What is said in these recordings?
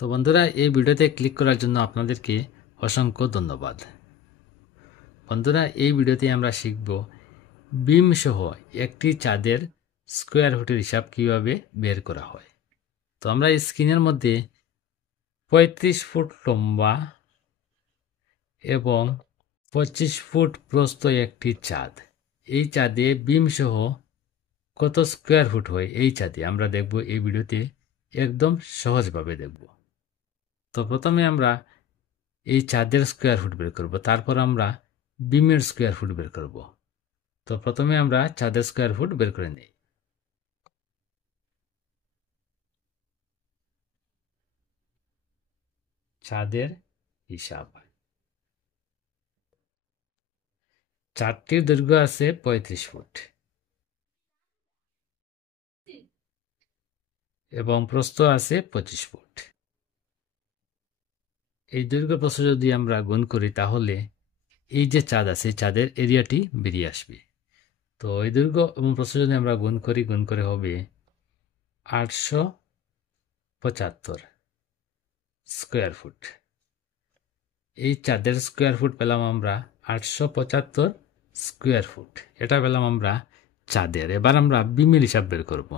তো বন্ধুরা, এই ভিডিওতে ক্লিক করার জন্য আপনাদেরকে অসংখ্য ধন্যবাদ। বন্ধুরা, এই ভিডিওতে আমরা শিখব বিম সহ একটি ছাদের স্কোয়ার ফুটের হিসাব কিভাবে বের করা হয়। তো আমরা এই স্ক্রিনের মধ্যে 35 ফুট লম্বা এবং 25 ফুট প্রস্থ একটি ছাদ, এই ছাদে বিম সহ কত স্কোয়ার ফুট হয় এই ছাদে আমরা দেখব এই ভিডিওতে, একদম সহজভাবে দেখব। তো প্রথমে আমরা এই ছাদের স্কোয়ার ফুট বের করব, তারপর আমরা বিমের স্কোয়ার ফুট বের করব। তো প্রথমে আমরা ছাদের স্কোয়ার ফুট বের করে নিই। ছাদের হিসাব, ছাদটির দৈর্ঘ্য আছে 35 ফুট এবং প্রস্থ আছে 25 ফুট। এই দৈর্ঘ্য প্রস্থ যদি আমরা গুণ করি তাহলে এই যে ছাদ আছে ছাদের এরিয়াটি বেরিয়ে আসবে। তো এই দৈর্ঘ্য এবং প্রস্থ যদি আমরা গুণ করে হবে 875 স্কোয়ার ফুট। এই ছাদের স্কোয়ার ফুট পেলাম আমরা 875 স্কোয়ার ফুট, এটা পেলাম আমরা ছাদের। এবার আমরা বিমের হিসাব বের করব।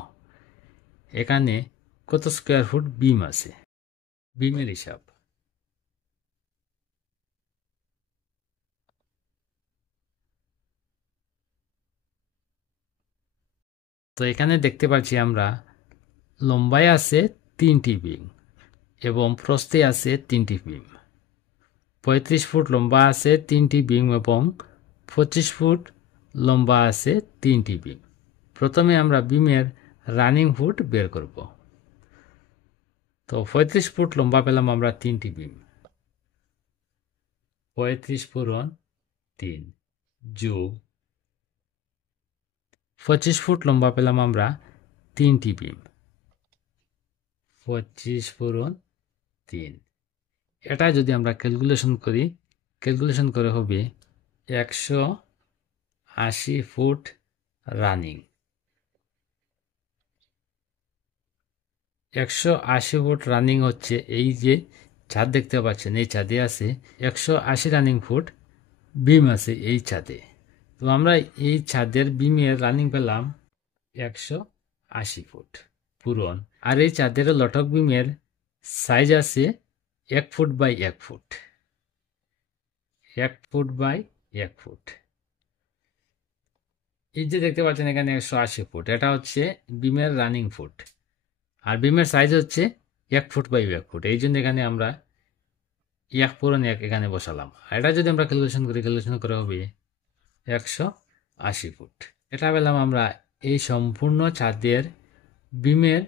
এখানে কত স্কোয়ার ফুট বিম আছে, বিমের হিসাব। তো এখানে দেখতে পাচ্ছি আমরা লম্বায় আছে 3টি বিম এবং প্রস্থে আছে 3টি বিম। 35 ফুট লম্বা আছে 3টি বিম এবং 25 ফুট লম্বা আছে 3টি বিম। প্রথমে আমরা বিমের রানিং ফুট বের করব। তো 35 ফুট লম্বা পেলাম আমরা 3টি বিম, 35 পূরণ 3 যোগ 25 ফুট লম্বা পেলাম আমরা 3টি বিম, 25 পূরণ 3। এটা যদি আমরা ক্যালকুলেশন করে হবে 180 ফুট রানিং। 180 ফুট রানিং হচ্ছে এই যে ছাদ দেখতে পাচ্ছেন, এই ছাদে আছে 180 রানিং ফুট বিম আছে এই ছাদে। তো আমরা এই ছাদের বিমের রানিং পেলাম 180 ফুট পূরণ, আর এই ছাদের লটক বিমের সাইজ আছে 1 foot by 1 foot, 1 foot by 1 foot. এই যে দেখতে পাচ্ছেন এখানে 180 ফুট, এটা হচ্ছে বিমের রানিং ফুট, আর বিমের সাইজ হচ্ছে 1 ফুট বাই 1 ফুট। এই জন্য এখানে আমরা 1 পূরণ 1 এখানে বসালাম। আর এটা যদি আমরা ক্যালকুলেশন করে হবে 180 ফুট। এটা পেলাম আমরা এই সম্পূর্ণ ছাদের বিমের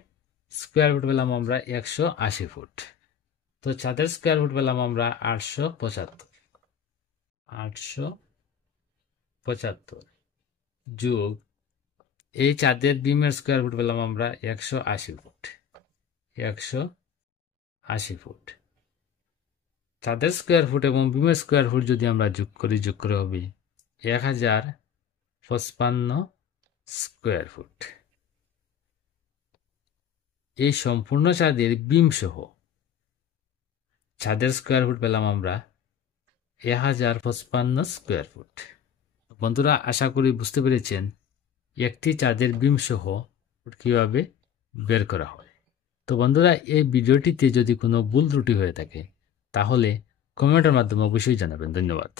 স্কোয়ার ফুট পেলাম আমরা 180 ফুট। তো ছাদের স্কোয়ার ফুট পেলাম আমরা 875 যোগ এই ছাদের বিমের স্কোয়ার ফুট পেলাম আমরা 180 ফুট, 180 ফুট। ছাদের স্কোয়ার ফুট এবং বিমের স্কোয়ার ফুট যদি আমরা যোগ করে হবে 1055 স্কোয়ার ফুট। এই সম্পূর্ণ ছাদের বিম সহ ছাদের স্কোয়ার ফুট পেলাম আমরা 1055 স্কোয়ার ফুট। বন্ধুরা, আশা করি বুঝতে পেরেছেন একটি ছাদের বিম সহ কিভাবে বের করা হয়। তো বন্ধুরা, এই ভিডিওটিতে যদি কোনো ভুল ত্রুটি হয়ে থাকে তাহলে কমেন্টের মাধ্যমে অবশ্যই জানাবেন। ধন্যবাদ।